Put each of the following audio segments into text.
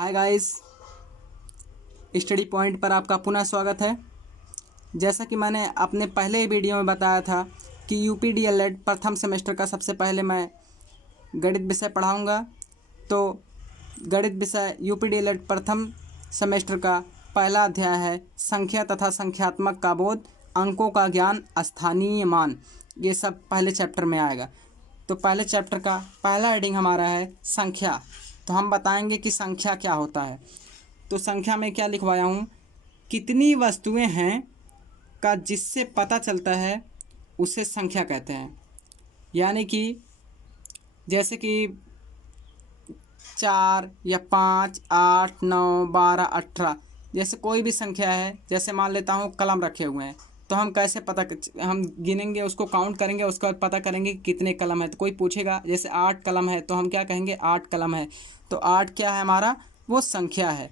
Hi guys, study point पर आपका पुनः स्वागत है। जैसा कि मैंने अपने पहले वीडियो में बताया था कि यूपीडीएलएड प्रथम सेमेस्टर का सबसे पहले मैं गणित विषय पढ़ाऊंगा। तो गणित विषय यूपीडीएलएड प्रथम सेमेस्टर का पहला अध्याय है संख्या तथा संख्यात्मक का बोध, अंकों का ज्ञान, स्थानीय मान। ये सब पहले चैप्टर में आएगा। तो पहले चैप्टर का पहला हेडिंग हमारा है संख्या। तो हम बताएंगे कि संख्या क्या होता है। तो संख्या में क्या लिखवाया हूँ, कितनी वस्तुएं हैं का जिससे पता चलता है उसे संख्या कहते हैं। यानी कि जैसे कि 4 या 5, 8, 9, 12, 18 जैसे कोई भी संख्या है। जैसे मान लेता हूँ कलम रखे हुए हैं, तो हम कैसे हम गिनेंगे, उसको काउंट करेंगे, उसके बाद पता करेंगे कि कितने कलम है। तो कोई पूछेगा जैसे 8 कलम है, तो हम क्या कहेंगे 8 कलम है। तो 8 क्या है हमारा, वो संख्या है।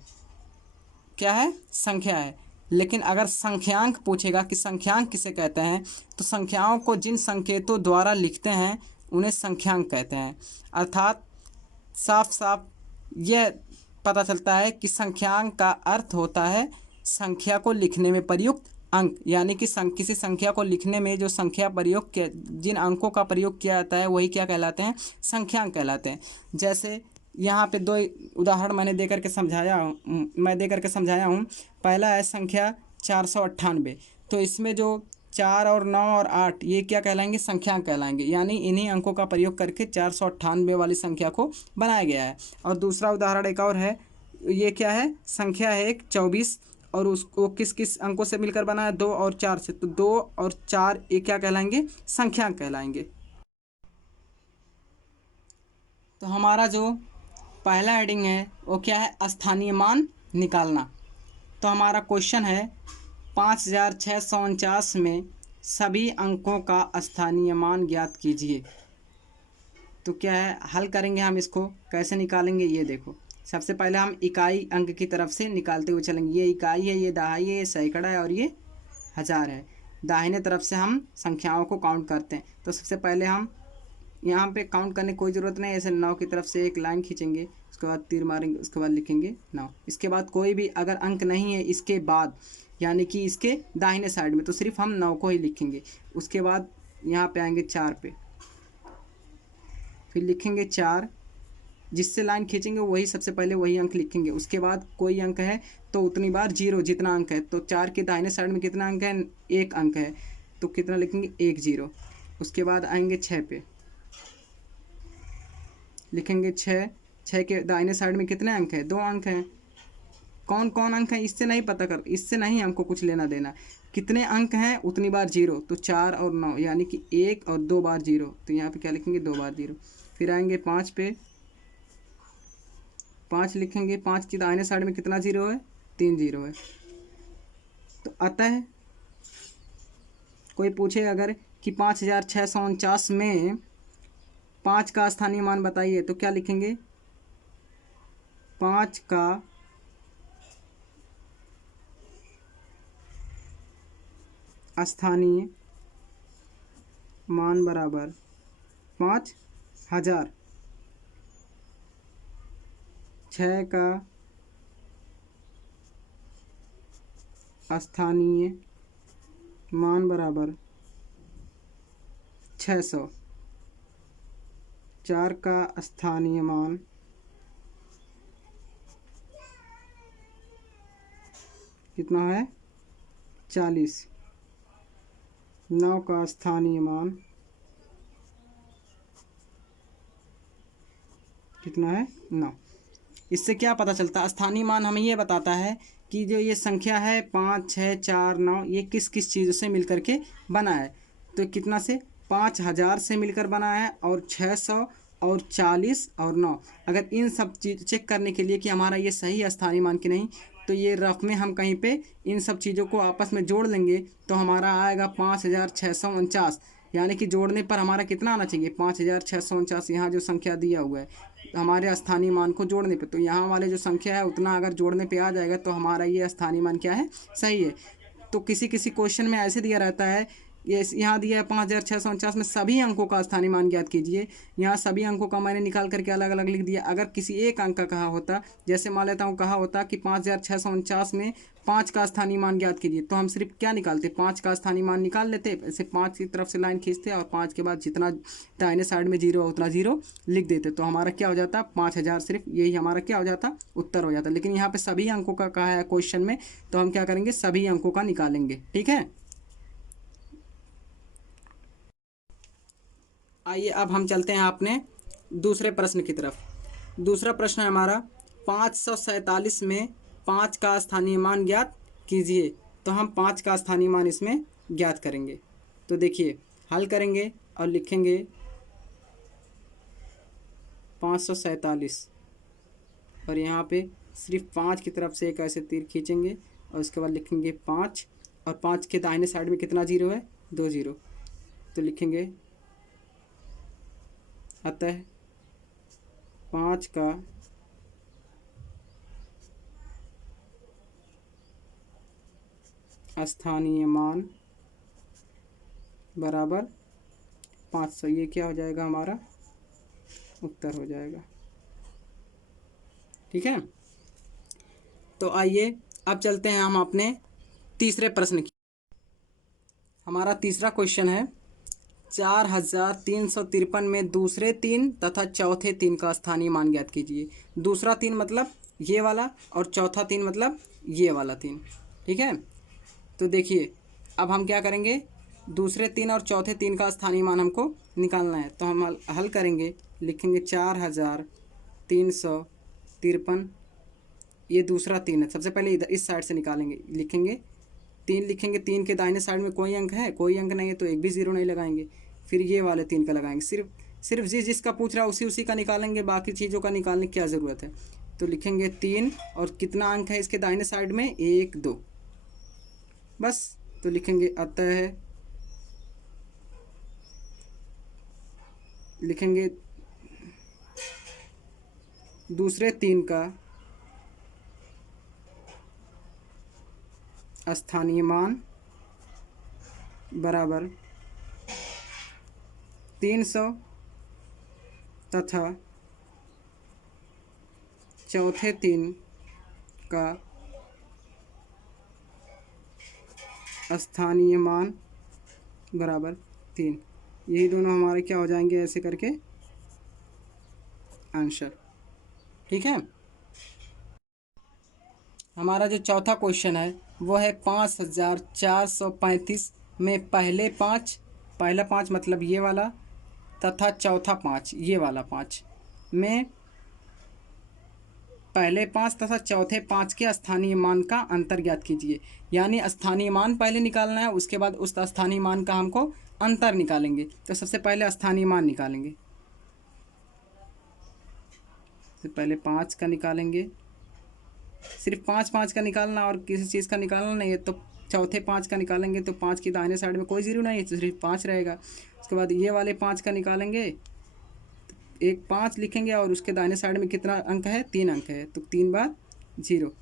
क्या है, संख्या है। लेकिन अगर संख्यांक पूछेगा कि संख्यांक किसे कहते हैं, तो संख्याओं को जिन संकेतों द्वारा लिखते हैं उन्हें संख्यांक कहते हैं। अर्थात साफ साफ यह पता चलता है कि संख्यांक का अर्थ होता है संख्या को लिखने में प्रयुक्त अंक। यानी कि किसी संख्या को लिखने में जो संख्या प्रयोग किया, जिन अंकों का प्रयोग किया जाता है वही क्या कहलाते हैं, संख्यांक कहलाते हैं। जैसे यहाँ पे दो उदाहरण मैं दे करके समझाया हूँ। पहला है संख्या 498। तो इसमें जो 4 और 9 और 8 ये क्या कहलाएंगे, संख्यांक कहलाएंगे। यानी इन्हीं अंकों का प्रयोग करके 498 वाली संख्या को बनाया गया है। और दूसरा उदाहरण एक और है, ये क्या है, संख्या है एक 24 और उसको किस किस अंकों से मिलकर बना है, 2 और 4 से। तो 2 और 4 ये क्या कहलाएंगे, संख्यांक कहलाएंगे। तो हमारा जो पहला हेडिंग है वो क्या है, स्थानीय मान निकालना। तो हमारा क्वेश्चन है 5649 में सभी अंकों का स्थानीय मान ज्ञात कीजिए। तो क्या है, हल करेंगे हम इसको, कैसे निकालेंगे ये देखो। सबसे पहले हम इकाई अंक की तरफ से निकालते हुए चलेंगे। ये इकाई है, ये दहाई है, ये सैकड़ा है और ये हज़ार है। दाहिने तरफ से हम संख्याओं को काउंट करते हैं। तो सबसे पहले हम यहाँ पे काउंट करने की कोई ज़रूरत नहीं है। ऐसे 9 की तरफ से एक लाइन खींचेंगे, उसके बाद तीर मारेंगे, उसके बाद लिखेंगे 9। इसके बाद कोई भी अगर अंक नहीं है इसके बाद, यानी कि इसके दाहिने साइड में, तो सिर्फ हम 9 को ही लिखेंगे। उसके बाद यहाँ पे आएंगे 4 पे, फिर लिखेंगे 4। जिससे लाइन खींचेंगे वही सबसे पहले वही अंक लिखेंगे। उसके बाद कोई अंक है तो उतनी बार 0 जितना अंक है। तो 4 के दाहिने साइड में कितना अंक है, 1 अंक है, तो कितना लिखेंगे 1 0। उसके बाद आएंगे 6 पे, लिखेंगे 6। 6 के दाहिने साइड में कितने अंक हैं, 2 अंक हैं। कौन कौन अंक हैं इससे नहीं पता कर, इससे नहीं हमको कुछ लेना देना। कितने अंक हैं उतनी बार 0। तो 4 और 9 यानी कि 1 और 2 बार 0। तो यहाँ पे क्या लिखेंगे, 2 बार 0। फिर आएंगे 5 पे, 5 लिखेंगे। 5 के दाहिने साइड में कितना 0 है, 3 0 है। तो अतः कोई पूछे अगर कि 5649 में 5 का स्थानीय मान बताइए, तो क्या लिखेंगे, 5 का स्थानीय मान बराबर 5000। 6 का स्थानीय मान बराबर 600। 4 का स्थानीय मान कितना है, 40। 9 का स्थानीय मान कितना है, 9। इससे क्या पता चलता है, स्थानीय मान हमें ये बताता है कि जो ये संख्या है 5, 6, 4, 9 ये किस किस चीज़ों से मिलकर के बना है। तो कितना से, 5000 से मिलकर बना है, और 600 और 40 और 9। अगर इन सब चीज़ चेक करने के लिए कि हमारा ये सही है स्थानीय मान कि नहीं, तो ये रफ में हम कहीं पे इन सब चीज़ों को आपस में जोड़ लेंगे तो हमारा आएगा 5649। यानी कि जोड़ने पर हमारा कितना आना चाहिए, 5649। यहाँ जो संख्या दिया हुआ है हमारे स्थानीय मान को जोड़ने पे, तो यहाँ वाले जो संख्या है उतना अगर जोड़ने पे आ जाएगा तो हमारा ये स्थानीय मान क्या है, सही है। तो किसी किसी क्वेश्चन में ऐसे दिया रहता है ये यहाँ दिया है 5649 में सभी अंकों का स्थानीय मान ज्ञात कीजिए। यहाँ सभी अंकों का मैंने निकाल करके अलग अलग लिख दिया। अगर किसी एक अंक का कहा होता, जैसे मान लेता हूँ कहा होता कि 5649 में 5 का स्थानीय मान ज्ञात कीजिए, तो हम सिर्फ क्या निकालते, 5 का स्थानीय मान निकाल लेते, ऐसे 5 की तरफ से लाइन खींचते और 5 के बाद जितना दाहिने साइड में जीरो उतना जीरो लिख देते, तो हमारा क्या हो जाता, 5000, सिर्फ यही हमारा क्या हो जाता, उत्तर हो जाता। लेकिन यहाँ पे सभी अंकों का कहा है क्वेश्चन में, तो हम क्या करेंगे, सभी अंकों का निकालेंगे। ठीक है, आइए अब हम चलते हैं अपने दूसरे प्रश्न की तरफ। दूसरा प्रश्न है हमारा 547 में 5 का स्थानीय मान ज्ञात कीजिए। तो हम 5 का स्थानीय मान इसमें ज्ञात करेंगे। तो देखिए, हल करेंगे और लिखेंगे 547 और यहाँ पे सिर्फ 5 की तरफ से एक ऐसे तीर खींचेंगे और उसके बाद लिखेंगे 5 और 5 के दाहिने साइड में कितना जीरो है, 2 जीरो। तो लिखेंगे अतः 5 का स्थानीय मान बराबर 500। ये क्या हो जाएगा, हमारा उत्तर हो जाएगा। ठीक है, तो आइए अब चलते हैं हम अपने तीसरे प्रश्न की। हमारा तीसरा क्वेश्चन है 4353 में दूसरे 3 तथा चौथे 3 का स्थानीय मान ज्ञात कीजिए। दूसरा 3 मतलब ये वाला और चौथा 3 मतलब ये वाला 3। ठीक है, तो देखिए अब हम क्या करेंगे, दूसरे 3 और चौथे 3 का स्थानीय मान हमको निकालना है। तो हम हल करेंगे, लिखेंगे 4353, ये दूसरा 3 है। सबसे पहले इधर इस साइड से निकालेंगे, लिखेंगे 3, लिखेंगे 3 के दाहिने साइड में कोई अंक है, कोई अंक नहीं है तो एक भी जीरो नहीं लगाएंगे। फिर ये वाले 3 का लगाएंगे, सिर्फ जिसका पूछ रहा है उसी का निकालेंगे, बाकी चीज़ों का निकालने की क्या ज़रूरत है। तो लिखेंगे 3 और कितना अंक है इसके दाहिने साइड में, 1 2, बस। तो लिखेंगे अतः, लिखेंगे दूसरे 3 का स्थानीय मान बराबर 300 तथा चौथे 3 का स्थानीय मान बराबर 3। यही दोनों हमारे क्या हो जाएंगे, ऐसे करके आंसर। ठीक है, हमारा जो चौथा क्वेश्चन है वो है 5435 में पहला 5 मतलब ये वाला तथा चौथा 5 ये वाला 5 में पहले 5 तथा चौथे 5 के स्थानीय मान का अंतर ज्ञात कीजिए। यानी स्थानीय मान पहले निकालना है, उसके बाद उस स्थानीय मान का हमको अंतर निकालेंगे। तो सबसे पहले स्थानीय मान निकालेंगे, तो पहले 5 का निकालेंगे, सिर्फ 5 का निकालना और किसी चीज़ का निकालना नहीं है। तो चौथे 5 का निकालेंगे तो 5 की दाहिने साइड में कोई जीरो नहीं है, तो सिर्फ 5 रहेगा। उसके बाद ये वाले 5 का निकालेंगे, एक 5 लिखेंगे और उसके दाहिने साइड में कितना अंक है, 3 अंक है, तो 3 बार जीरो।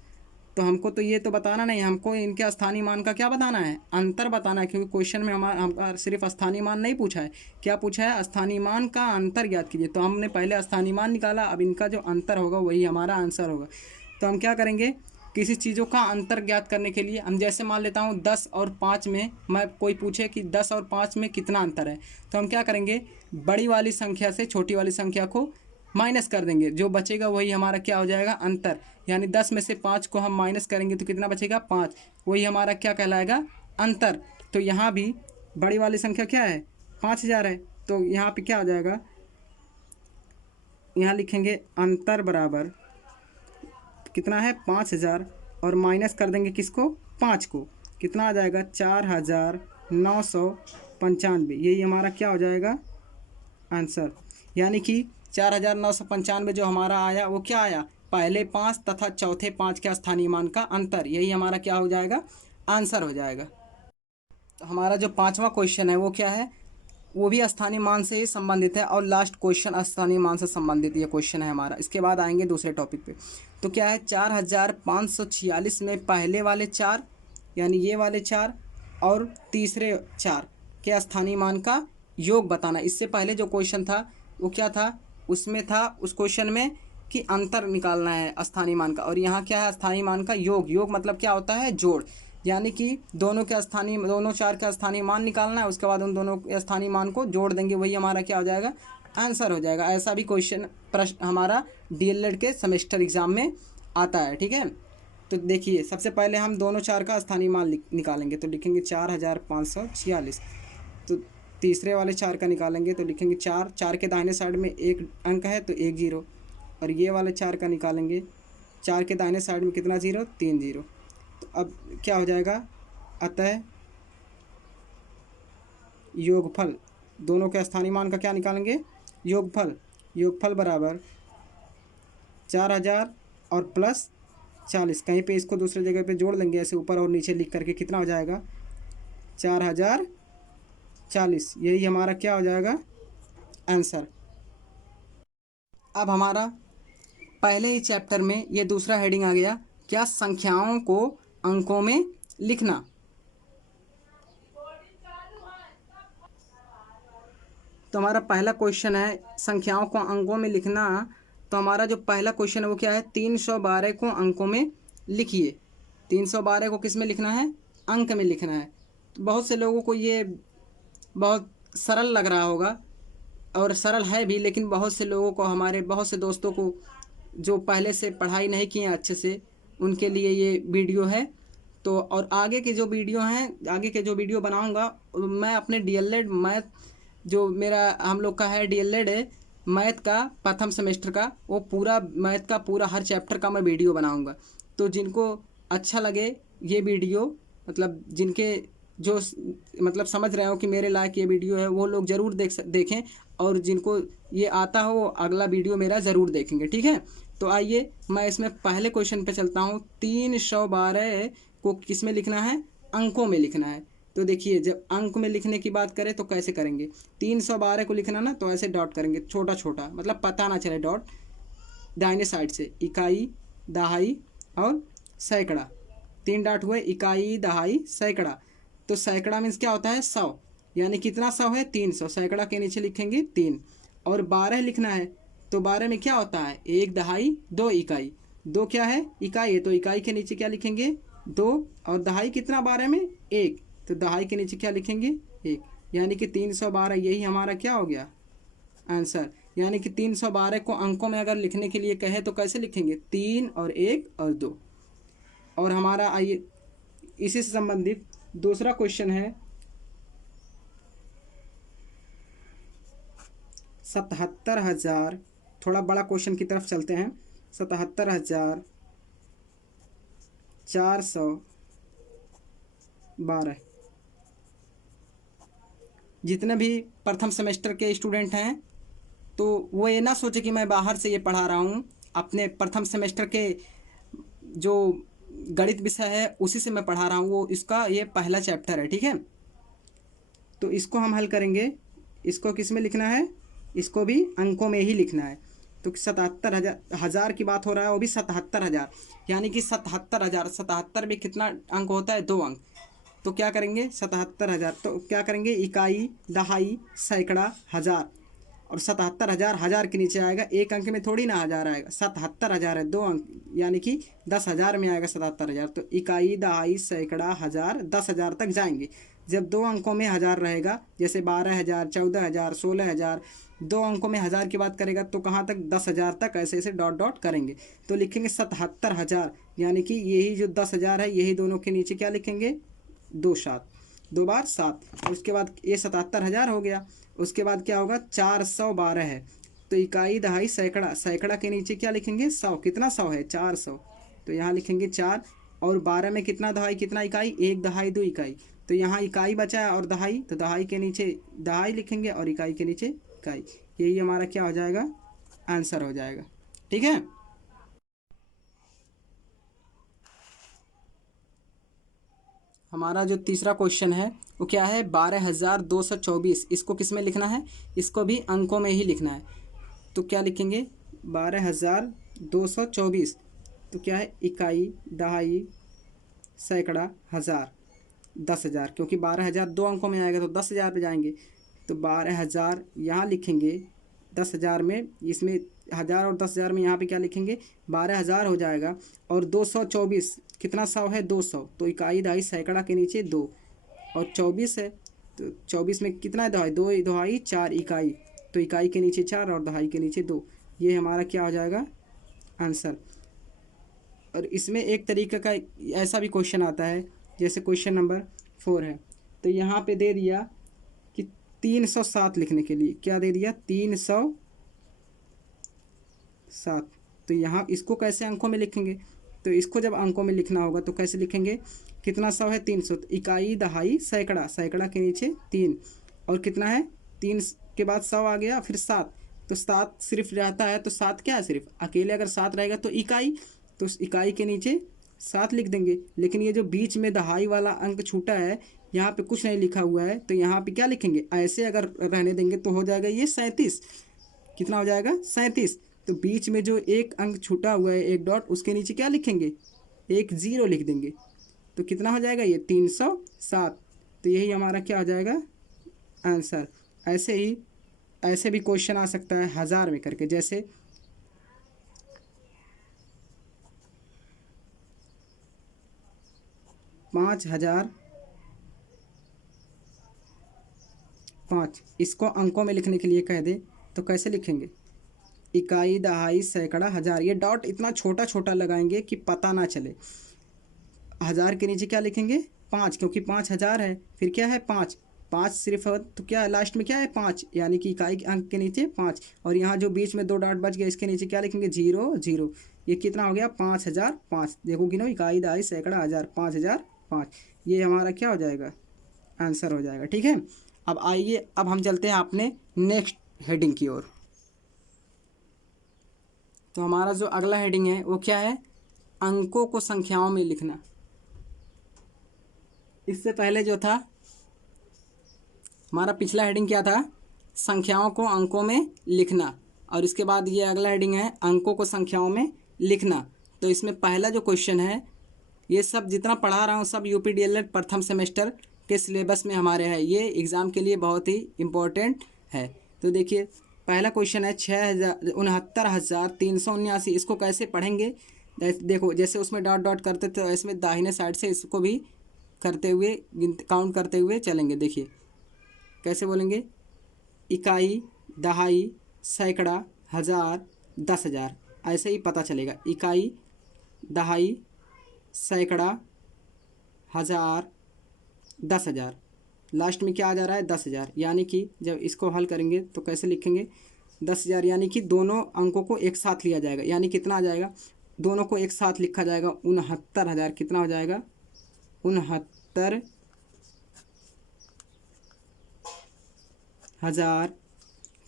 तो हमको तो ये तो बताना नहीं, हमको इनके स्थानीय मान का क्या बताना है, अंतर बताना है। क्योंकि क्वेश्चन में हमारा सिर्फ स्थानीय मान नहीं पूछा है, क्या पूछा है, स्थानीय मान का अंतर ज्ञात कीजिए। तो हमने पहले स्थानीय मान निकाला, अब इनका जो अंतर होगा वही हमारा आंसर होगा। तो हम क्या करेंगे, किसी चीज़ों का अंतर ज्ञात करने के लिए हम जैसे मान लेता हूँ 10 और 5 में, मैं कोई पूछे कि 10 और 5 में कितना अंतर है, तो हम क्या करेंगे, बड़ी वाली संख्या से छोटी वाली संख्या को माइनस कर देंगे, जो बचेगा वही हमारा क्या हो जाएगा, अंतर। यानी 10 में से 5 को हम माइनस करेंगे तो कितना बचेगा, 5, वही हमारा क्या कहलाएगा, अंतर। तो यहाँ भी बड़ी वाली संख्या क्या है, 5000 है, तो यहाँ पे क्या हो जाएगा, यहाँ लिखेंगे अंतर बराबर कितना है, 5000 और माइनस कर देंगे किसको, 5 को, कितना आ जाएगा, 4995। यही हमारा क्या हो जाएगा, आंसर। यानी कि 4995 जो हमारा आया वो क्या आया, पहले 5 तथा चौथे 5 के स्थानीय मान का अंतर, यही हमारा क्या हो जाएगा, आंसर हो जाएगा। तो हमारा जो 5वां क्वेश्चन है वो क्या है, वो भी स्थानीय मान से ही संबंधित है और लास्ट क्वेश्चन स्थानीय मान से संबंधित ये क्वेश्चन है हमारा। इसके बाद आएंगे दूसरे टॉपिक पे। तो क्या है, 4546 में पहले वाले 4 यानी ये वाले 4 और तीसरे 4 के स्थानीय मान का योग बताना। इससे पहले जो क्वेश्चन था वो क्या था, उसमें था उस क्वेश्चन में कि अंतर निकालना है स्थानीय मान का, और यहाँ क्या है स्थानीय मान का योग। योग मतलब क्या होता है, जोड़। यानी कि दोनों चार का स्थानीय मान निकालना है, उसके बाद उन दोनों के स्थानीय मान को जोड़ देंगे, वही हमारा क्या हो जाएगा, आंसर हो जाएगा। ऐसा भी क्वेश्चन प्रश्न हमारा डीएलएड के सेमेस्टर एग्जाम में आता है। ठीक है, तो देखिए सबसे पहले हम दोनों चार का स्थानीय मान निकालेंगे, तो लिखेंगे 4546। तो तीसरे वाले चार का निकालेंगे तो लिखेंगे चार, चार के दाहिने साइड में एक अंक है तो एक जीरो, और ये वाले चार का निकालेंगे, चार के दाहिने साइड में कितना जीरो, 3 जीरो। तो अब क्या हो जाएगा, अतः योगफल, दोनों के स्थानीय मान का क्या निकालेंगे, योगफल। योगफल बराबर 4000 और प्लस 40, कहीं पे इसको दूसरे जगह पे जोड़ लेंगे ऐसे ऊपर और नीचे लिख करके, कितना हो जाएगा 4040। यही हमारा क्या हो जाएगा, आंसर। अब हमारा पहले ही चैप्टर में ये दूसरा हेडिंग आ गया, क्या संख्याओं को अंकों में लिखना। तो हमारा पहला क्वेश्चन है संख्याओं को अंकों में लिखना। तो हमारा जो पहला क्वेश्चन है वो क्या है, 312 को अंकों में लिखिए। 312 को किस में लिखना है, अंक में लिखना है। तो बहुत से लोगों को ये बहुत सरल लग रहा होगा, और सरल है भी, लेकिन बहुत से लोगों को, हमारे बहुत से दोस्तों को जो पहले से पढ़ाई नहीं किए अच्छे से, उनके लिए ये वीडियो है। तो और आगे के जो वीडियो हैं, आगे के जो वीडियो बनाऊंगा मैं अपने डीएलएड मैथ, जो मेरा हम लोग का है डीएलएड है मैथ का प्रथम सेमेस्टर का, वो पूरा मैथ का पूरा हर चैप्टर का मैं वीडियो बनाऊंगा। तो जिनको अच्छा लगे ये वीडियो, मतलब जिनके जो मतलब समझ रहे हो कि मेरे लायक ये वीडियो है, वो लोग ज़रूर देखें, और जिनको ये आता हो वो अगला वीडियो मेरा ज़रूर देखेंगे। ठीक है, तो आइए मैं इसमें पहले क्वेश्चन पे चलता हूँ। 312 को किस में लिखना है, अंकों में लिखना है। तो देखिए जब अंक में लिखने की बात करें तो कैसे करेंगे, 312 को लिखना ना तो ऐसे डॉट करेंगे, छोटा छोटा, मतलब पता ना चले डॉट, दाहिने साइड से इकाई, दहाई और सैकड़ा, 3 डॉट हुए, इकाई दहाई सैकड़ा। तो सैकड़ा मीन्स क्या होता है, 100, यानी कितना 100 है, 300। सैकड़ा के नीचे लिखेंगे 3, और 12 लिखना है। तो 12 में क्या होता है, 1 दहाई 2 इकाई, 2 क्या है, इकाई है, तो इकाई के नीचे क्या लिखेंगे, 2, और दहाई कितना 12 में 1, तो दहाई के नीचे क्या लिखेंगे, 1, यानी कि 312। यही हमारा क्या हो गया, आंसर। यानी कि 312 को अंकों में अगर लिखने के लिए कहे तो कैसे लिखेंगे, 3 और 1 और 2। और हमारा आइए इसी से संबंधित दूसरा क्वेश्चन है 77,000, थोड़ा बड़ा क्वेश्चन की तरफ चलते हैं। 77,412। जितने भी प्रथम सेमेस्टर के स्टूडेंट हैं तो वो ये ना सोचे कि मैं बाहर से ये पढ़ा रहा हूँ, अपने प्रथम सेमेस्टर के जो गणित विषय है उसी से मैं पढ़ा रहा हूँ, वो इसका ये पहला चैप्टर है। ठीक है, तो इसको हम हल करेंगे। इसको किस में लिखना है, इसको भी अंकों में ही लिखना है। तो 77,000 की बात हो रहा है, वो भी 77,000, यानी कि 77,000, 77 में कितना अंक होता है, 2 अंक। तो क्या करेंगे 77,000, तो क्या करेंगे, इकाई दहाई सैकड़ा हज़ार, और 77,000 हज़ार के नीचे आएगा, एक अंक में थोड़ी ना हज़ार आएगा, 77,000 है 2 अंक, यानी कि 10,000 में आएगा 77,000। तो इकाई दहाई सैकड़ा हज़ार 10,000 तक जाएंगे। जब 2 अंकों में हज़ार रहेगा, जैसे 12,000 14,000 16,000, 2 अंकों में हज़ार की बात करेगा तो कहाँ तक, 10,000 तक, ऐसे ऐसे डॉट डॉट करेंगे। तो लिखेंगे 77,000, यानी कि यही जो 10,000 है यही दोनों के नीचे क्या लिखेंगे, 2 7, 2 बार 7, और उसके बाद ये 77,000 हो गया। उसके बाद क्या होगा, 412 है, तो इकाई दहाई सैकड़ा, सैकड़ा के नीचे क्या लिखेंगे, 100, कितना 100 है, 400, तो यहाँ लिखेंगे 4, और 12 में कितना दहाई कितना इकाई, 1 दहाई 2 इकाई, तो यहाँ इकाई बचा है और दहाई, तो दहाई के नीचे दहाई लिखेंगे और इकाई के नीचे इकाई। यही हमारा क्या हो जाएगा, आंसर हो जाएगा। ठीक है, हमारा जो तीसरा क्वेश्चन है वो क्या है, 12,224, इसको किस में लिखना है, इसको भी अंकों में ही लिखना है। तो क्या लिखेंगे, 12,224, तो क्या है, इकाई दहाई सैकड़ा हज़ार, 10,000, क्योंकि 12,000 दो अंकों में आएगा तो 10,000 पे जाएंगे। तो 12,000 यहाँ लिखेंगे, 10,000 में, इसमें 1000 और 10,000 में यहाँ पे क्या लिखेंगे, 12,000 हो जाएगा। और 224, कितना सौ है, 200, तो इकाई दहाई सैकड़ा के नीचे 2, और 24 है तो 24 में कितना है, दहाई, 2 दहाई 4 इकाई, तो इकाई के नीचे 4 और दहाई के नीचे 2। ये हमारा क्या हो जाएगा, आंसर। और इसमें एक तरीके का ऐसा भी क्वेश्चन आता है, जैसे क्वेश्चन नंबर 4 है, तो यहाँ पे दे दिया कि 307 लिखने के लिए, क्या दे दिया, 307। तो यहाँ इसको कैसे अंकों में लिखेंगे, तो इसको जब अंकों में लिखना होगा तो कैसे लिखेंगे, कितना सौ है, 300, तो इकाई दहाई सैकड़ा, सैकड़ा के नीचे 3, और कितना है, 3 के बाद 100 आ गया, फिर 7, तो 7 सिर्फ रहता है, तो 7 क्या है, सिर्फ अकेले अगर 7 रहेगा तो इकाई, तो उस इकाई के नीचे 7 लिख देंगे। लेकिन ये जो बीच में दहाई वाला अंक छूटा है, यहाँ पे कुछ नहीं लिखा हुआ है, तो यहाँ पे क्या लिखेंगे, ऐसे अगर रहने देंगे तो हो जाएगा ये 37, कितना हो जाएगा, 37। तो बीच में जो एक अंक छूटा हुआ है, एक डॉट, उसके नीचे क्या लिखेंगे, एक जीरो लिख देंगे, तो कितना हो जाएगा ये 307। तो यही हमारा क्या हो जाएगा, आंसर। ऐसे ही ऐसे भी क्वेश्चन आ सकता है 1000 में करके, जैसे 5,005, इसको अंकों में लिखने के लिए कह दे तो कैसे लिखेंगे, इकाई दहाई सैकड़ा हज़ार, ये डॉट इतना छोटा छोटा लगाएंगे कि पता ना चले। 1000 के नीचे क्या लिखेंगे, 5, क्योंकि 5,000 है, फिर क्या है, 5, 5 सिर्फ है, तो क्या है लास्ट में, क्या है, 5, यानी कि इकाई अंक के नीचे 5, और यहाँ जो बीच में 2 डॉट बच गया, इसके नीचे क्या लिखेंगे, 0 0। ये कितना हो गया, 5,005। देखो गिनो, इकाई दहाई सैकड़ा हज़ार, 5,005, ये हमारा क्या हो जाएगा, आंसर हो जाएगा। ठीक है, अब आइए, अब हम चलते हैं अपने नेक्स्ट हेडिंग की ओर। तो हमारा जो अगला हेडिंग है वो क्या है, अंकों को संख्याओं में लिखना। इससे पहले जो था हमारा पिछला हेडिंग क्या था, संख्याओं को अंकों में लिखना, और इसके बाद ये अगला हेडिंग है अंकों को संख्याओं में लिखना। तो इसमें पहला जो क्वेश्चन है, ये सब जितना पढ़ा रहा हूँ सब UPDLED प्रथम सेमेस्टर के सिलेबस में हमारे है, ये एग्ज़ाम के लिए बहुत ही इम्पोर्टेंट है। तो देखिए पहला क्वेश्चन है 69,379, इसको कैसे पढ़ेंगे, देखो जैसे उसमें डॉट डॉट करते थे, इसमें दाहिने साइड से इसको भी करते हुए काउंट करते हुए चलेंगे। देखिए कैसे बोलेंगे, इकाई दहाई सैकड़ा हज़ार 10,000, ऐसे ही पता चलेगा, इकाई दहाई सैकड़ा हज़ार 10,000, लास्ट में क्या आ जा रहा है, 10,000। यानी कि जब इसको हल करेंगे तो कैसे लिखेंगे, 10,000, यानी कि दोनों अंकों को एक साथ लिया जाएगा, यानी कितना आ जाएगा, दोनों को एक साथ लिखा जाएगा, 69,000, कितना हो जाएगा, 69,000।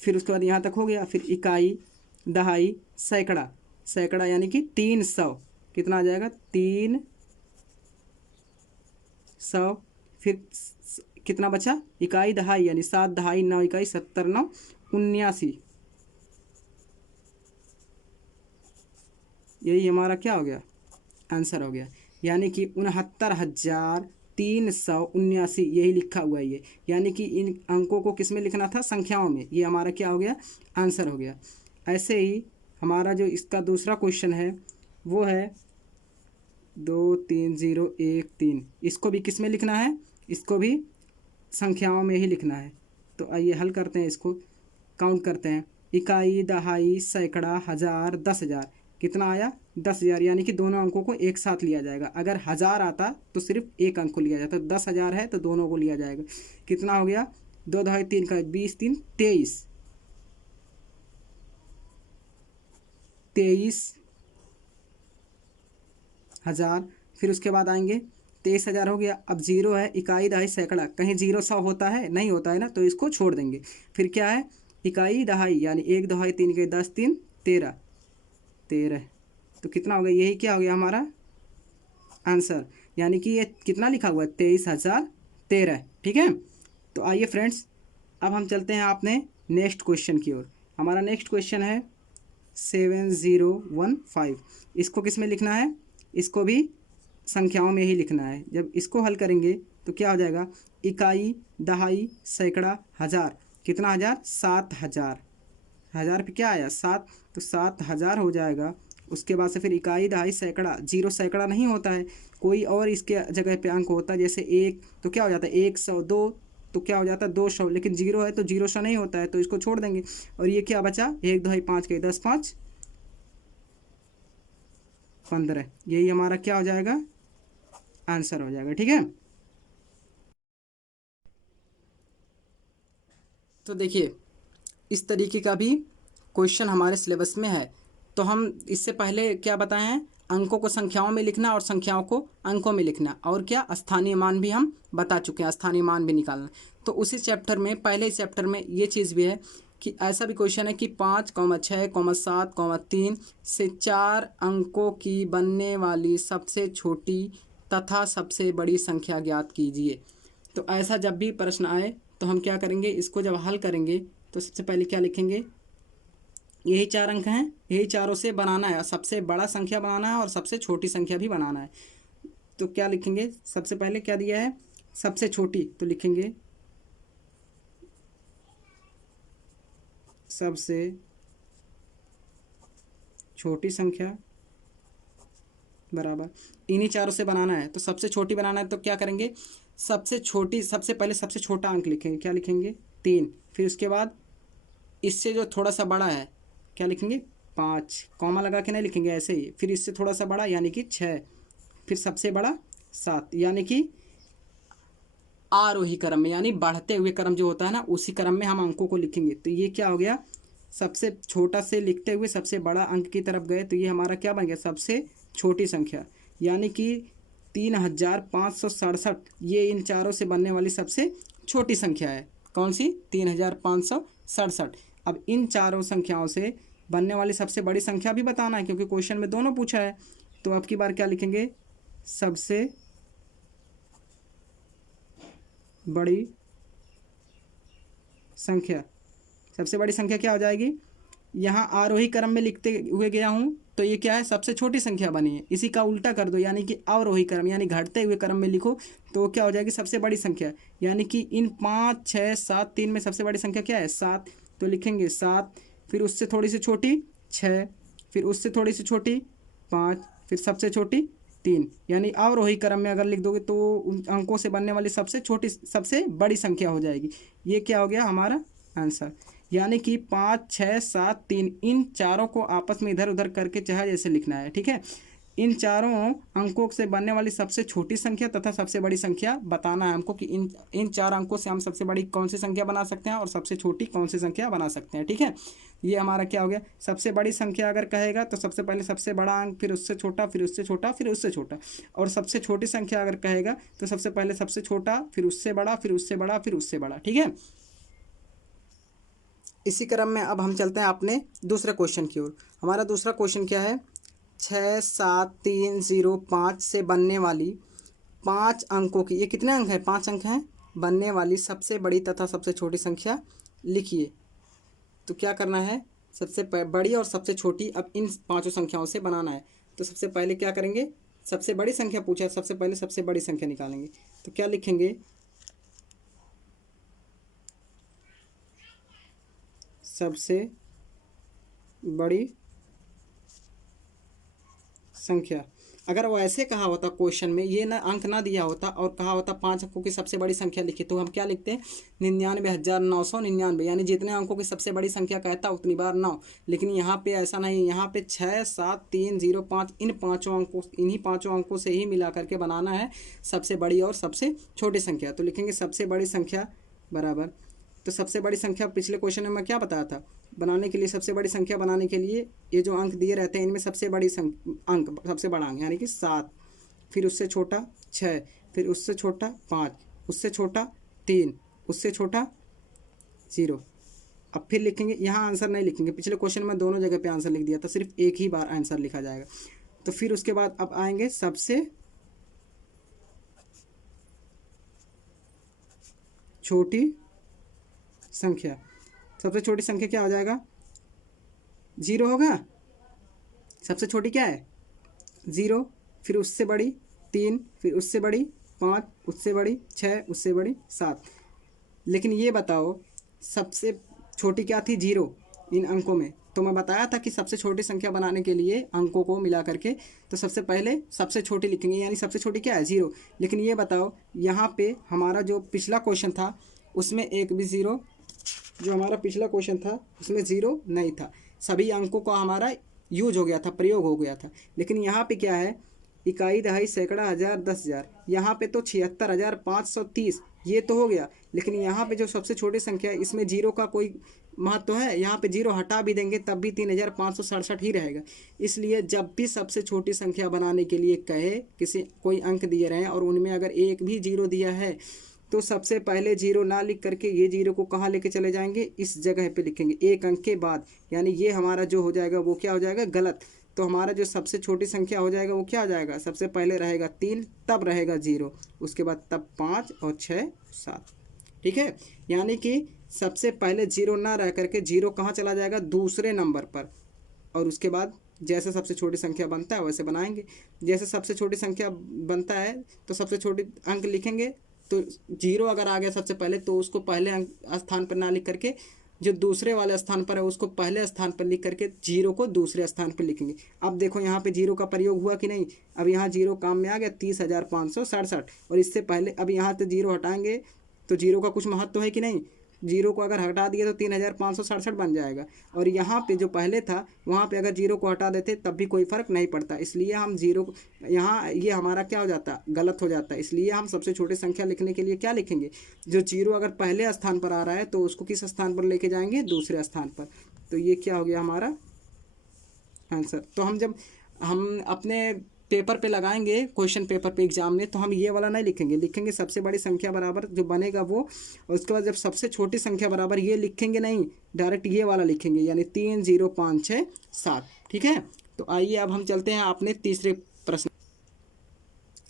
फिर उसके बाद यहाँ तक हो गया, फिर इकाई दहाई सैकड़ा, सैकड़ा यानी कि 300, कितना आ जाएगा, 300। फिर कितना बचा, इकाई दहाई यानी 7 दहाई 9 इकाई 70 9 79, यही हमारा क्या हो गया, आंसर हो गया। यानी कि 69,379, यही लिखा हुआ है ये, यानी कि इन अंकों को किस में लिखना था, संख्याओं में, ये हमारा क्या हो गया, आंसर हो गया। ऐसे ही हमारा जो इसका दूसरा क्वेश्चन है वो है 23013, इसको भी किस में लिखना है, इसको भी संख्याओं में ही लिखना है। तो आइए हल करते हैं, इसको काउंट करते हैं, इकाई दहाई सैकड़ा हज़ार 10,000, कितना आया, 10,000, यानी कि दोनों अंकों को एक साथ लिया जाएगा। अगर 1000 आता तो सिर्फ एक अंक को लिया जाता, 10,000 है तो दोनों को लिया जाएगा। कितना हो गया, 2 दहाई 3 का 20 3 23,000। फिर उसके बाद आएंगे 23,000 हो गया। अब जीरो है, इकाई दहाई सैकड़ा, कहीं 0 100 होता है, नहीं होता है ना, तो इसको छोड़ देंगे। फिर क्या है, इकाई दहाई यानी 1 दहाई 3 के 10 3 13, तो कितना हो गया, यही क्या हो गया हमारा आंसर। यानी कि ये कितना लिखा हुआ है, 23,013। ठीक है, तो आइए फ्रेंड्स, अब हम चलते हैं अपने नेक्स्ट क्वेश्चन की ओर। हमारा नेक्स्ट क्वेश्चन है 7015, इसको किस में लिखना है, इसको भी संख्याओं में ही लिखना है। जब इसको हल करेंगे तो क्या हो जाएगा, इकाई, दहाई, सैकड़ा, हज़ार। कितना हज़ार, 7,000। हज़ार पे क्या आया, 7, तो 7,000 हो जाएगा। उसके बाद से फिर इकाई, दहाई, सैकड़ा। जीरो सैकड़ा नहीं होता है, कोई और इसके जगह पे अंक होता है, जैसे एक तो क्या हो जाता है 100, दो तो क्या हो जाता है 200, लेकिन जीरो है तो जीरो सौ नहीं होता है, तो इसको छोड़ देंगे। और ये क्या बचा, 1 2 5 के 10 5 15, यही हमारा क्या हो जाएगा, आंसर हो जाएगा। ठीक है, तो देखिए इस तरीके का भी क्वेश्चन हमारे सिलेबस में है। तो हम इससे पहले क्या बताए हैं, अंकों को संख्याओं में लिखना और संख्याओं को अंकों में लिखना, और क्या स्थानीय मान भी हम बता चुके हैं, स्थानीय मान भी निकालना। तो उसी चैप्टर में, पहले चैप्टर में ये चीज़ भी है कि ऐसा भी क्वेश्चन है कि 5,6,7,3 से 4 अंकों की बनने वाली सबसे छोटी तथा सबसे बड़ी संख्या ज्ञात कीजिए। तो ऐसा जब भी प्रश्न आए तो हम क्या करेंगे, इसको जब हल करेंगे तो सबसे पहले क्या लिखेंगे, यही 4 अंक हैं, यही चारों से बनाना है, सबसे बड़ा संख्या बनाना है और सबसे छोटी संख्या भी बनाना है। तो क्या लिखेंगे, सबसे पहले क्या दिया है, सबसे छोटी, तो लिखेंगे सबसे छोटी संख्या बराबर, इन्हीं चारों से बनाना है। तो सबसे छोटी बनाना है तो क्या करेंगे, सबसे छोटी, सबसे पहले सबसे छोटा अंक लिखेंगे, क्या लिखेंगे 3। फिर उसके बाद इससे जो थोड़ा सा बड़ा है क्या लिखेंगे 5, कॉमा लगा के नहीं लिखेंगे, ऐसे ही। फिर इससे थोड़ा सा बड़ा यानी कि 6, फिर सबसे बड़ा 7, यानी कि आरोही क्रम में, यानी बढ़ते हुए क्रम जो होता है ना, उसी क्रम में हम अंकों को लिखेंगे। तो ये क्या हो गया, सबसे छोटा से लिखते हुए सबसे बड़ा अंक की तरफ गए, तो ये हमारा क्या बन गया, सबसे छोटी संख्या, यानी कि 3,567, ये इन चारों से बनने वाली सबसे छोटी संख्या है। कौन सी, 3,567। अब इन चारों संख्याओं से बनने वाली सबसे बड़ी संख्या भी बताना है, क्योंकि क्वेश्चन में दोनों पूछा है। तो अब की बार क्या लिखेंगे, सबसे बड़ी संख्या। सबसे बड़ी संख्या क्या हो जाएगी, यहाँ आरोही क्रम में लिखते हुए गया हूँ तो ये क्या है, सबसे छोटी संख्या बनी है। इसी का उल्टा कर दो, यानी कि अवरोही क्रम, यानी घटते हुए क्रम में लिखो, तो क्या हो जाएगी, सबसे बड़ी संख्या। यानी कि इन 5 6 7 3 में सबसे बड़ी संख्या क्या है, 7, तो लिखेंगे 7। फिर उससे थोड़ी सी छोटी 6, फिर उससे थोड़ी सी छोटी 5, फिर सबसे छोटी 3। यानी अवरोही क्रम में अगर लिख दोगे तो उन अंकों से बनने वाली सबसे छोटी, सबसे बड़ी संख्या हो जाएगी। ये क्या हो गया हमारा आंसर। यानी कि 5 6 7 3, इन चारों को आपस में इधर उधर करके चाहे जैसे लिखना है। ठीक है, इन चारों अंकों से बनने वाली सबसे छोटी संख्या तथा सबसे बड़ी संख्या बताना है हमको, कि इन इन 4 अंकों से हम सबसे बड़ी कौन सी संख्या बना सकते हैं और सबसे छोटी कौन सी संख्या बना सकते हैं। ठीक है, ये हमारा क्या हो गया, सबसे बड़ी संख्या अगर कहेगा तो सबसे पहले सबसे बड़ा अंक, फिर उससे छोटा, फिर उससे छोटा, फिर उससे छोटा। और सबसे छोटी संख्या अगर कहेगा तो सबसे पहले सबसे छोटा, फिर उससे बड़ा, फिर उससे बड़ा, फिर उससे बड़ा। ठीक है, इसी क्रम में अब हम चलते हैं अपने दूसरे क्वेश्चन की ओर। हमारा दूसरा क्वेश्चन क्या है, 6 7 3 0 5 से बनने वाली 5 अंकों की, ये कितने अंक हैं, 5 अंक हैं, बनने वाली सबसे बड़ी तथा सबसे छोटी संख्या लिखिए। तो क्या करना है, सबसे बड़ी और सबसे छोटी अब इन पांचों संख्याओं से बनाना है। तो सबसे पहले क्या करेंगे, सबसे बड़ी संख्या पूछा है, सबसे पहले सबसे बड़ी संख्या निकालेंगे। तो क्या लिखेंगे, सबसे बड़ी संख्या। अगर वो ऐसे कहा होता क्वेश्चन में, ये ना अंक ना दिया होता और कहा होता 5 अंकों की सबसे बड़ी संख्या लिखी, तो हम क्या लिखते हैं, 99,999, यानी जितने अंकों की सबसे बड़ी संख्या कहता उतनी बार 9। लेकिन यहाँ पे ऐसा नहीं, यहाँ पे 6 7 3 0 5, इन पाँचों अंकों, इन्हीं पाँचों अंकों से ही मिला करके बनाना है सबसे बड़ी और सबसे छोटी संख्या। तो लिखेंगे सबसे बड़ी संख्या बराबर, तो सबसे बड़ी संख्या पिछले क्वेश्चन में मैं क्या बताया था, बनाने के लिए, सबसे बड़ी संख्या बनाने के लिए ये जो अंक दिए रहते हैं इनमें सबसे बड़ी अंक, सबसे बड़ा अंक यानी कि 7, फिर उससे छोटा 6, फिर उससे छोटा 5, उससे छोटा 3, उससे छोटा 0। अब फिर लिखेंगे, यहाँ आंसर नहीं लिखेंगे, पिछले क्वेश्चन में दोनों जगह पे आंसर लिख दिया था, सिर्फ एक ही बार आंसर लिखा जाएगा। तो फिर उसके बाद अब आएंगे सबसे छोटी संख्या। सबसे छोटी संख्या क्या हो जाएगा, 0 होगा। सबसे छोटी क्या है 0, फिर उससे बड़ी 3, फिर उससे बड़ी 5, उससे बड़ी 6, उससे बड़ी 7। लेकिन ये बताओ सबसे छोटी क्या थी? 0 इन अंकों में। तो मैं बताया था कि सबसे छोटी संख्या बनाने के लिए अंकों को मिला करके तो सबसे पहले सबसे छोटी लिखेंगे, यानी सबसे छोटी क्या है? 0। लेकिन ये बताओ यहाँ पे हमारा जो पिछला क्वेश्चन था उसमें एक भी ज़ीरो, जो हमारा पिछला क्वेश्चन था उसमें ज़ीरो नहीं था, सभी अंकों का हमारा यूज हो गया था, प्रयोग हो गया था। लेकिन यहाँ पे क्या है? इकाई, दहाई, सैकड़ा, हज़ार, 10,000, यहाँ पे तो 76,530 ये तो हो गया। लेकिन यहाँ पे जो सबसे छोटी संख्या है इसमें जीरो का कोई महत्व है? यहाँ पे जीरो हटा भी देंगे तब भी 3,567 ही रहेगा। इसलिए जब भी सबसे छोटी संख्या बनाने के लिए कहे, किसी कोई अंक दिए रहे और उनमें अगर एक भी जीरो दिया है तो सबसे पहले जीरो ना लिख करके ये जीरो को कहाँ लेके चले जाएंगे? इस जगह पे लिखेंगे एक अंक के बाद, यानी ये हमारा जो हो जाएगा वो क्या हो जाएगा? गलत। तो हमारा जो सबसे छोटी संख्या हो जाएगा वो क्या हो जाएगा? सबसे पहले रहेगा 3, तब रहेगा जीरो, उसके बाद तब 5 और 6, 7। ठीक है, यानी कि सबसे पहले जीरो ना रह करके जीरो कहाँ चला जाएगा? दूसरे नंबर पर। और उसके बाद जैसे सबसे छोटी संख्या बनता है वैसे बनाएंगे। जैसे सबसे छोटी संख्या बनता है तो सबसे छोटी अंक लिखेंगे, तो जीरो अगर आ गया सबसे पहले तो उसको पहले अंक स्थान पर ना लिख करके जो दूसरे वाले स्थान पर है उसको पहले स्थान पर लिख करके जीरो को दूसरे स्थान पर लिखेंगे। अब देखो यहाँ पे जीरो का प्रयोग हुआ कि नहीं? अब यहाँ जीरो काम में आ गया 30,567, और इससे पहले अब यहाँ से जीरो हटाएंगे तो जीरो का कुछ महत्व है कि नहीं? जीरो को अगर हटा दिए तो 3,567 बन जाएगा। और यहाँ पे जो पहले था वहाँ पे अगर जीरो को हटा देते तब भी कोई फ़र्क नहीं पड़ता, इसलिए हम जीरो यहाँ ये हमारा क्या हो जाता? गलत हो जाता। इसलिए हम सबसे छोटी संख्या लिखने के लिए क्या लिखेंगे? जो जीरो अगर पहले स्थान पर आ रहा है तो उसको किस स्थान पर लेके जाएंगे? दूसरे स्थान पर। तो ये क्या हो गया हमारा आंसर। तो हम अपने पेपर पे लगाएंगे, क्वेश्चन पेपर पे एग्जाम में, तो हम ये वाला नहीं लिखेंगे, लिखेंगे सबसे बड़ी संख्या बराबर जो बनेगा वो, और उसके बाद जब सबसे छोटी संख्या बराबर ये लिखेंगे नहीं, डायरेक्ट ये वाला लिखेंगे, यानी 3, 0, 5, 6, 7। ठीक है, तो आइए अब हम चलते हैं अपने तीसरे प्रश्न।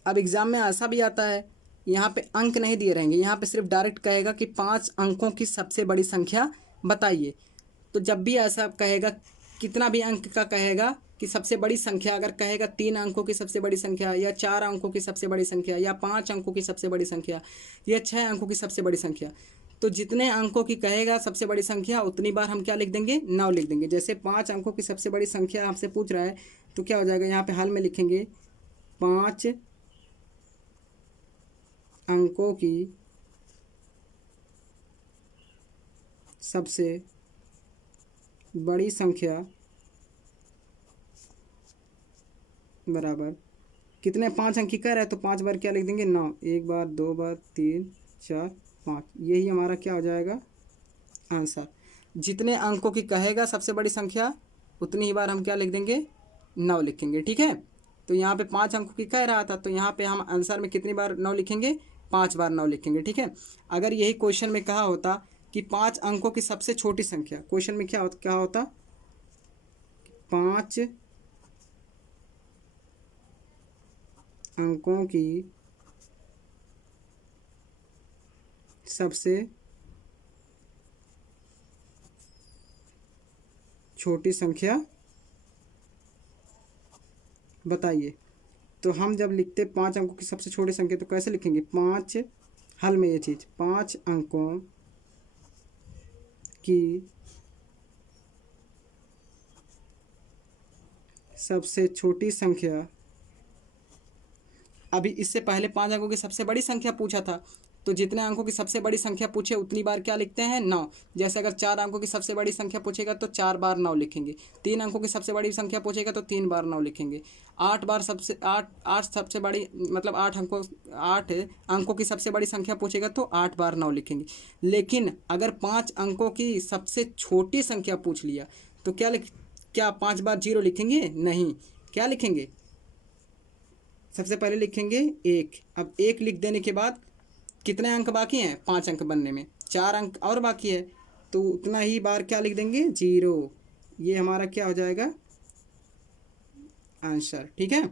अब एग्जाम में ऐसा भी आता है, यहाँ पे अंक नहीं दिए रहेंगे, यहाँ पे सिर्फ डायरेक्ट कहेगा कि 5 अंकों की सबसे बड़ी संख्या बताइए। तो जब भी ऐसा कहेगा, कितना भी अंक का कहेगा कि सबसे बड़ी संख्या, अगर कहेगा 3 अंकों की सबसे बड़ी संख्या, या 4 अंकों की सबसे बड़ी संख्या, या 5 अंकों की सबसे बड़ी संख्या, या 6 अंकों की सबसे बड़ी संख्या, तो जितने अंकों की कहेगा सबसे बड़ी संख्या उतनी बार हम क्या लिख देंगे? 9 लिख देंगे। जैसे 5 अंकों की सबसे बड़ी संख्या हमसे पूछ रहा है तो क्या हो जाएगा? यहाँ पे हल में लिखेंगे 5 अंकों की सबसे बड़ी संख्या बराबर, कितने? 5 अंक की कह रहा है तो 5 बार क्या लिख देंगे? 9। 1 बार, 2 बार, 3, 4, 5, यही हमारा क्या हो जाएगा? आंसर। जितने अंकों की कहेगा सबसे बड़ी संख्या उतनी ही बार हम क्या लिख देंगे? 9 लिखेंगे। ठीक है, तो यहाँ पे 5 अंकों की कह रहा था तो यहाँ पे हम आंसर में कितनी बार 9 लिखेंगे? 5 बार 9 लिखेंगे। ठीक है, अगर यही क्वेश्चन में कहा होता कि 5 अंकों की सबसे छोटी संख्या, क्वेश्चन में क्या होता? 5 अंकों की सबसे छोटी संख्या बताइए। तो हम जब लिखते 5 अंकों की सबसे छोटी संख्या तो कैसे लिखेंगे? 5, हल में ये चीज़, 5 अंकों की सबसे छोटी संख्या। अभी इससे पहले 5 अंकों की सबसे बड़ी संख्या पूछा था, तो जितने अंकों की सबसे बड़ी संख्या पूछे उतनी बार क्या लिखते हैं? 9। जैसे अगर 4 अंकों की सबसे बड़ी संख्या पूछेगा तो 4 बार 9 लिखेंगे। 3 अंकों की सबसे बड़ी संख्या पूछेगा तो 3 बार 9 लिखेंगे। 8 बार सबसे 8 सबसे बड़ी, मतलब 8 अंकों की सबसे बड़ी संख्या पूछेगा तो 8 बार 9 लिखेंगे। लेकिन अगर 5 अंकों की सबसे छोटी संख्या पूछ लिया तो क्या 5 बार 0 लिखेंगे? नहीं। क्या लिखेंगे? सबसे पहले लिखेंगे 1। अब 1 लिख देने के बाद कितने अंक बाकी हैं? 5 अंक बनने में 4 अंक और बाकी है, तो उतना ही बार क्या लिख देंगे? 0। ये हमारा क्या हो जाएगा? आंसर। ठीक है,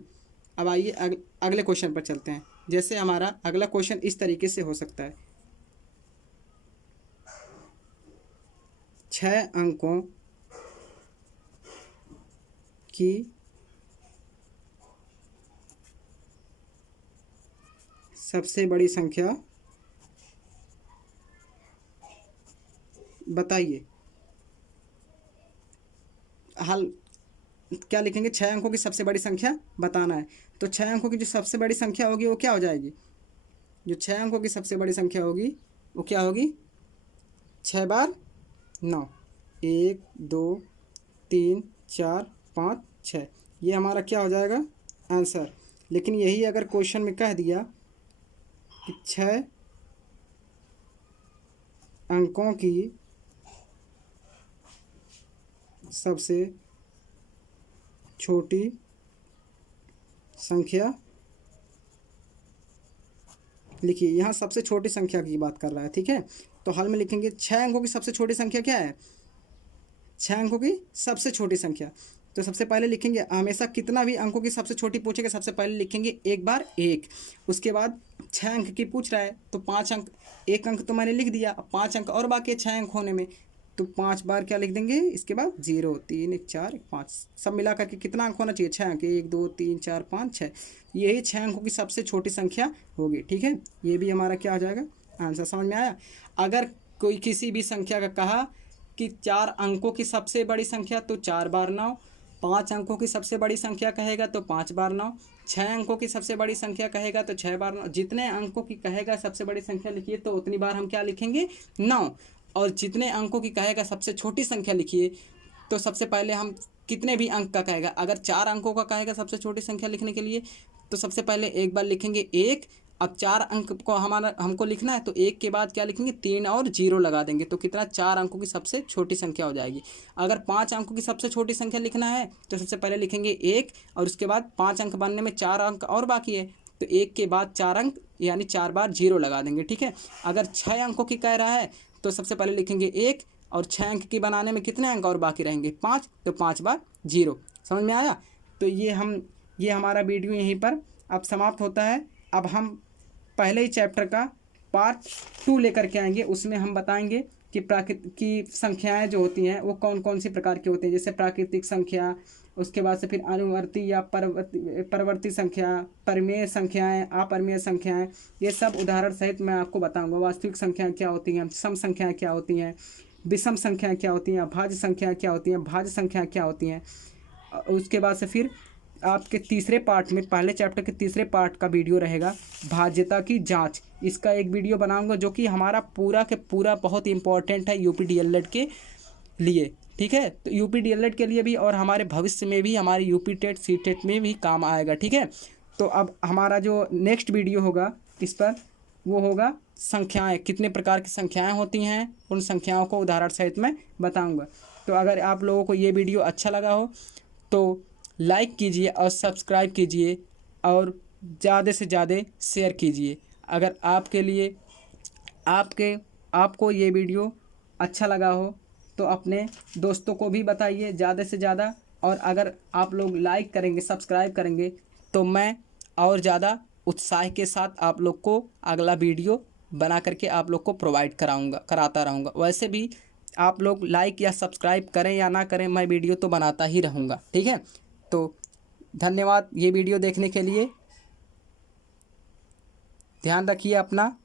अब आइए अगले क्वेश्चन पर चलते हैं। जैसे हमारा अगला क्वेश्चन इस तरीके से हो सकता है, 6 अंकों की सबसे बड़ी संख्या बताइए। हल क्या लिखेंगे, 6 अंकों की सबसे बड़ी संख्या बताना है। तो 6 अंकों की जो सबसे बड़ी संख्या होगी वो क्या हो जाएगी, जो 6 अंकों की सबसे बड़ी संख्या होगी वो क्या होगी, 6 बार 9, 1 2 3 4 5 6, ये हमारा क्या हो जाएगा आंसर। लेकिन यही अगर क्वेश्चन में कह दिया कि 6 अंकों की सबसे छोटी संख्या लिखिए, यहाँ सबसे छोटी संख्या की बात कर रहा है, ठीक है। तो हल में लिखेंगे 6 अंकों की सबसे छोटी संख्या क्या है, 6 अंकों की सबसे छोटी संख्या। तो सबसे पहले लिखेंगे, हमेशा कितना भी अंकों की सबसे छोटी पूछेगा सबसे पहले लिखेंगे 1 बार 1। उसके बाद 6 अंक की पूछ रहा है तो 5 अंक, 1 अंक तो मैंने लिख दिया, अब 5 अंक और बाकी है 6 अंक होने में, तो 5 बार क्या लिख देंगे, इसके बाद 0 3 1 4 1 5, सब मिला करके कितना अंक होना चाहिए, 6 अंक, 1 2 3 4 5 6, यही 6 अंकों की सबसे छोटी संख्या होगी, ठीक है। ये भी हमारा क्या हो जाएगा आंसर, समझ में आया। अगर कोई किसी भी संख्या का कहा कि 4 अंकों की सबसे बड़ी संख्या तो 4 बार 9, 5 अंकों की सबसे बड़ी संख्या कहेगा तो 5 बार 9, 6 अंकों की सबसे बड़ी संख्या कहेगा तो 6 बार 9, जितने अंकों की कहेगा सबसे बड़ी संख्या लिखिए तो उतनी बार हम क्या लिखेंगे 9, और जितने अंकों की कहेगा सबसे छोटी संख्या लिखिए तो सबसे पहले हम कितने भी अंक का कहेगा, अगर 4 अंकों का कहेगा सबसे छोटी संख्या लिखने के लिए तो सबसे पहले 1 बार लिखेंगे 1। अब 4 अंक को हमारा हमको लिखना है तो 1 के बाद क्या लिखेंगे 3 और 0 लगा देंगे तो कितना 4 अंकों की सबसे छोटी संख्या हो जाएगी। अगर 5 अंकों की सबसे छोटी संख्या लिखना है तो सबसे पहले लिखेंगे 1 और उसके बाद 5 अंक बनने में 4 अंक और बाकी है तो 1 के बाद 4 अंक यानी 4 बार 0 लगा देंगे, ठीक है। अगर 6 अंकों की कह रहा है तो सबसे पहले लिखेंगे 1 और 6 अंक की बनाने में कितने अंक और बाकी रहेंगे 5, तो 5 बार 0। समझ में आया। तो ये हमारा वीडियो यहीं पर अब समाप्त होता है। अब हम पहले ही चैप्टर का पार्ट 2 लेकर के आएंगे, उसमें हम बताएंगे कि प्राकृतिक की संख्याएं जो होती हैं वो कौन कौन सी प्रकार की होती हैं, जैसे प्राकृतिक संख्या, उसके बाद से फिर अनुवर्ती या परवर्ती संख्या, परिमेय संख्याएं, अपरिमेय संख्याएं, ये सब उदाहरण सहित मैं आपको बताऊंगा। वास्तविक संख्याएं क्या होती हैं, सम संख्याएं क्या होती हैं, विषम संख्याएं क्या होती हैं, अभाज्य संख्याएं क्या होती हैं, भाज्य संख्याएं क्या होती हैं। उसके बाद से फिर आपके तीसरे पार्ट में, पहले चैप्टर के तीसरे पार्ट का वीडियो रहेगा भाज्यता की जांच। इसका एक वीडियो बनाऊंगा जो कि हमारा पूरा के पूरा बहुत इंपॉर्टेंट है यूपी डीएलएड के लिए, ठीक है। तो यूपी डीएलएड के लिए भी और हमारे भविष्य में भी, हमारे यूपी टेट सी टेट में भी काम आएगा, ठीक है। तो अब हमारा जो नेक्स्ट वीडियो होगा इस पर, वो होगा संख्याएं, कितने प्रकार की संख्याएं होती हैं, उन संख्याओं को उदाहरण सहित मैं बताऊंगा। तो अगर आप लोगों को ये वीडियो अच्छा लगा हो तो लाइक कीजिए और सब्सक्राइब कीजिए और ज़्यादा से ज़्यादा शेयर कीजिए। अगर आपके लिए आपको ये वीडियो अच्छा लगा हो तो अपने दोस्तों को भी बताइए ज़्यादा से ज़्यादा, और अगर आप लोग लाइक करेंगे सब्सक्राइब करेंगे तो मैं और ज़्यादा उत्साह के साथ आप लोग को अगला वीडियो बना करके आप लोग को प्रोवाइड कराता रहूँगा। वैसे भी आप लोग लाइक या सब्सक्राइब करें या ना करें, मैं वीडियो तो बनाता ही रहूँगा, ठीक है। तो धन्यवाद ये वीडियो देखने के लिए। ध्यान रखिए अपना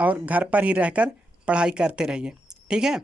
और घर पर ही रहकर पढ़ाई करते रहिए, ठीक है।